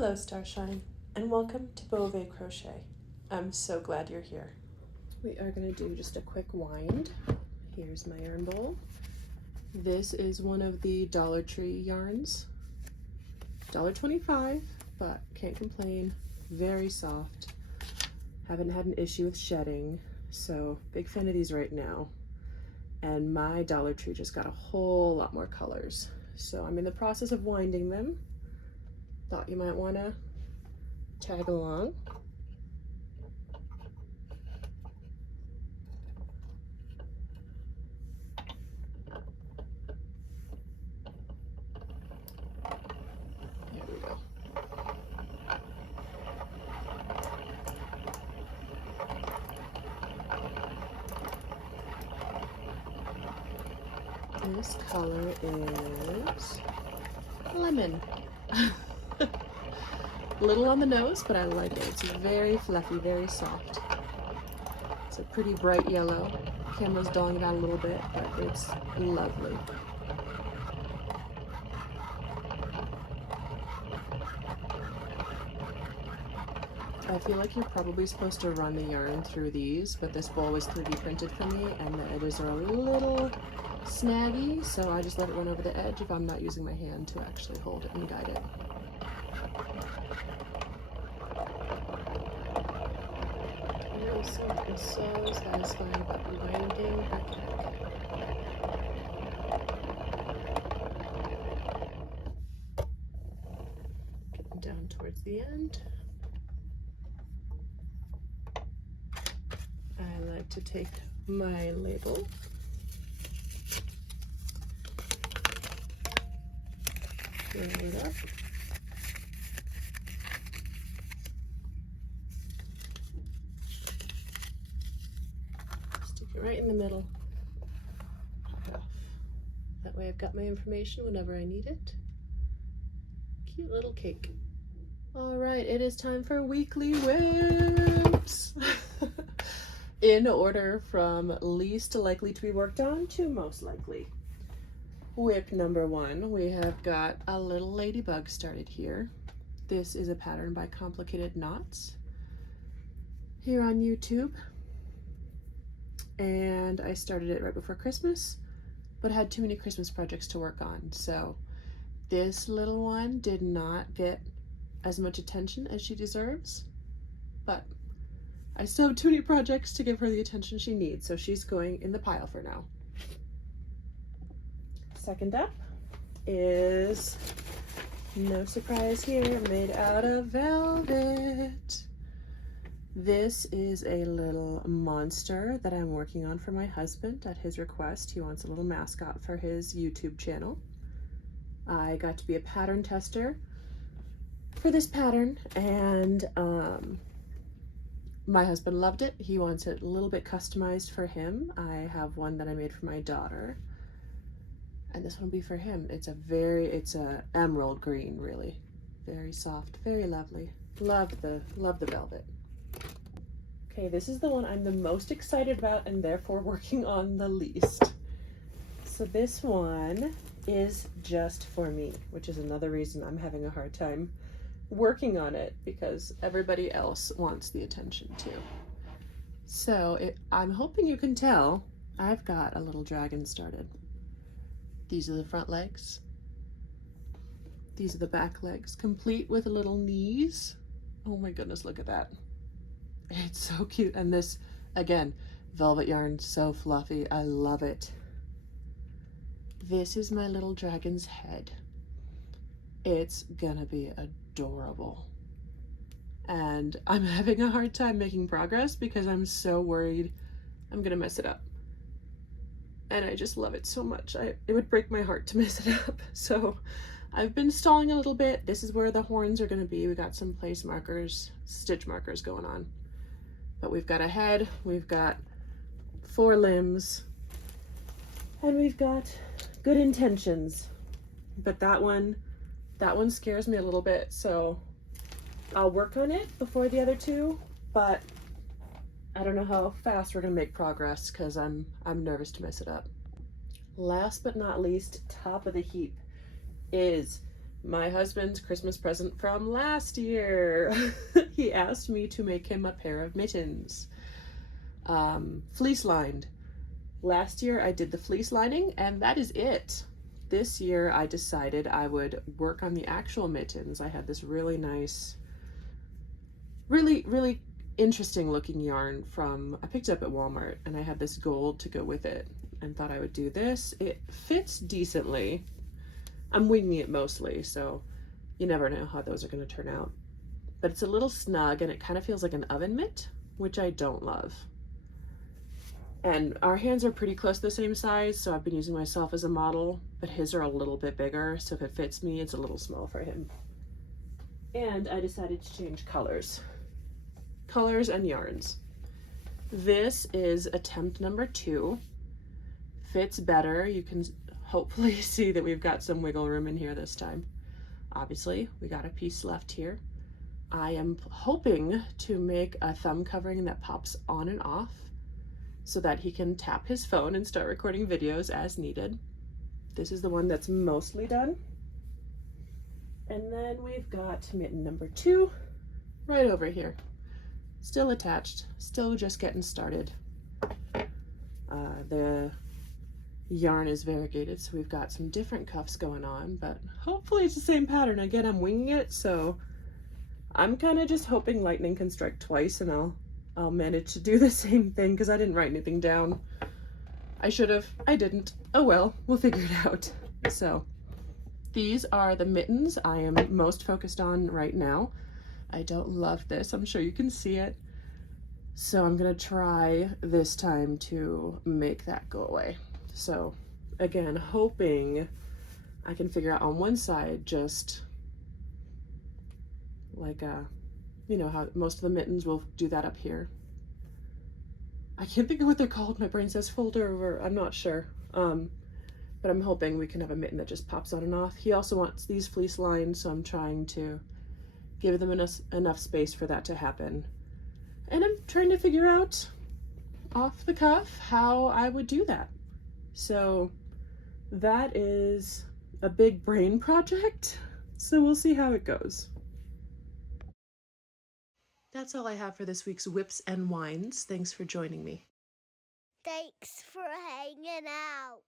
Hello Starshine, and welcome to Beauvais Crochet. I'm so glad you're here. We are going to do just a quick wind. Here's my yarn bowl. This is one of the Dollar Tree yarns. $1.25, but can't complain. Very soft. Haven't had an issue with shedding, so big fan of these right now. And my Dollar Tree just got a whole lot more colors. So I'm in the process of winding them. Thought you might want to tag along. There we go. This color is lemon. A little on the nose, but I like it. It's very fluffy, very soft. It's a pretty bright yellow. Camera's dulling it out a little bit, but it's lovely. I feel like you're probably supposed to run the yarn through these, but this bowl was 3D printed for me and the edges are a little snaggy, so I just let it run over the edge if I'm not using my hand to actually hold it and guide it. Something so satisfying about winding a cake. Getting down towards the end. I like to take my label, roll it up. Right in the middle. That way I've got my information whenever I need it. Cute little cake. All right, it is time for weekly whips. In order from least likely to be worked on to most likely. Whip number 1, we have got a little ladybug started here. This is a pattern by Complicated Knots here on YouTube. And I started it right before Christmas, but had too many Christmas projects to work on. So this little one did not get as much attention as she deserves, but I still have too many projects to give her the attention she needs, so she's going in the pile for now. Second up is, no surprise here, made out of velvet. This is a little monster that I'm working on for my husband at his request. He wants a little mascot for his YouTube channel. I got to be a pattern tester for this pattern, and my husband loved it. He wants it a little bit customized for him. I have one that I made for my daughter, and this one will be for him. It's a emerald green, really. Very soft, very lovely. Love the velvet. Okay, this is the one I'm the most excited about and therefore working on the least. So this one is just for me, which is another reason I'm having a hard time working on it, because everybody else wants the attention too. So I'm hoping you can tell I've got a little dragon started. These are the front legs. These are the back legs, complete with little knees. Oh my goodness, look at that. It's so cute. And this, again, velvet yarn, so fluffy. I love it. This is my little dragon's head. It's gonna be adorable. And I'm having a hard time making progress because I'm so worried I'm gonna mess it up. And I just love it so much. It would break my heart to mess it up. So I've been stalling a little bit. This is where the horns are gonna be. We got some place markers, stitch markers going on. But we've got a head, we've got 4 limbs, and we've got good intentions. But that one scares me a little bit, so I'll work on it before the other two, but I don't know how fast we're gonna make progress because I'm nervous to mess it up. Last but not least, top of the heap is My husband's Christmas present from last year. He asked me to make him a pair of mittens, fleece lined. Last year I did the fleece lining and that is it. This year I decided I would work on the actual mittens. I had this really nice, really interesting looking yarn I picked it up at Walmart, and I had this gold to go with it and thought I would do this. It fits decently. I'm winging it mostly, so you never know how those are going to turn out. But it's a little snug and it kind of feels like an oven mitt, which I don't love. And our hands are pretty close to the same size, so I've been using myself as a model, but his are a little bit bigger, so if it fits me, it's a little small for him. And I decided to change colors and yarns. This is attempt number 2. Fits better. You can hopefully see that we've got some wiggle room in here this time. Obviously, we got a piece left here. I am hoping to make a thumb covering that pops on and off so that he can tap his phone and start recording videos as needed. This is the one that's mostly done. And then we've got mitten number 2 right over here. Still attached, still just getting started. The yarn is variegated, so we've got some different cuffs going on, but hopefully it's the same pattern. Again, I'm winging it, so I'm kind of just hoping lightning can strike twice and I'll manage to do the same thing, because I didn't write anything down. I should have. I didn't. Oh well, we'll figure it out. So these are the mittens I am most focused on right now. I don't love this. I'm sure you can see it. So I'm gonna try this time to make that go away. So again, hoping I can figure out on one side just like you know how most of the mittens will do that up here. I can't think of what they're called. My brain says folder over, I'm not sure. But I'm hoping we can have a mitten that just pops on and off. He also wants these fleece lined, so I'm trying to give them enough space for that to happen. And I'm trying to figure out off the cuff how I would do that. So that is a big brain project. So we'll see how it goes. That's all I have for this week's Whips and Wines. Thanks for joining me. Thanks for hanging out.